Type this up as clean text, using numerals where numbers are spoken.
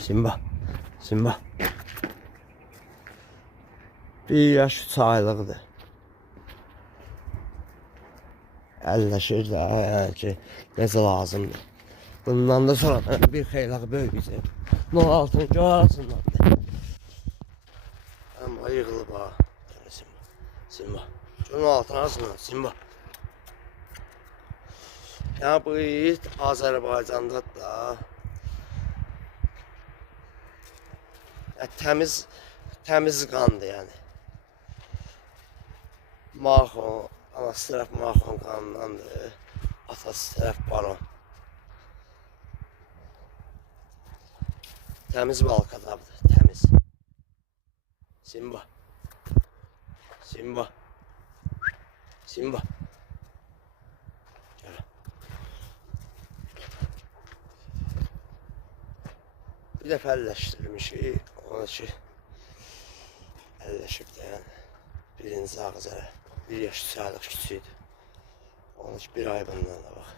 Simba. Simba. Bir yaş 3 aylıqdır. Əlləşir də, yəni ki, necə lazımdır. Bundan da sonra bir xeyli böyüyəcək. 06-cı arasındandır. Amma yığılıb ha. Simba. Simba. 16 arasından Simba. Yəni bu it Azərbaycanda da təmiz qandır yəni. Maxon, anası tərəf Maxon qanındandır. Atası tərəf Baron. Təmiz balqadabdır, təmiz. Simba. Simba. Simba. Gəl. Bir dəfə əlləşdirmişik, ona ki, əlləşib də yəni. Birinci ağızlara, bir yaş 3 aylıq küçüydü. Ona ki, bir ay bundan da bax.